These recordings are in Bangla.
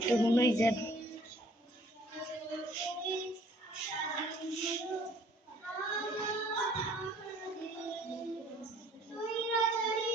একটু মনে হয় যান স্বৈরাচারী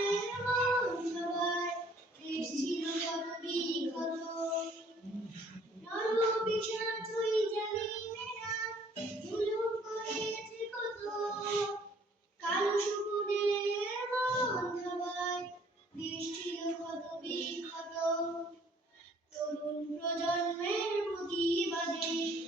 Thank you.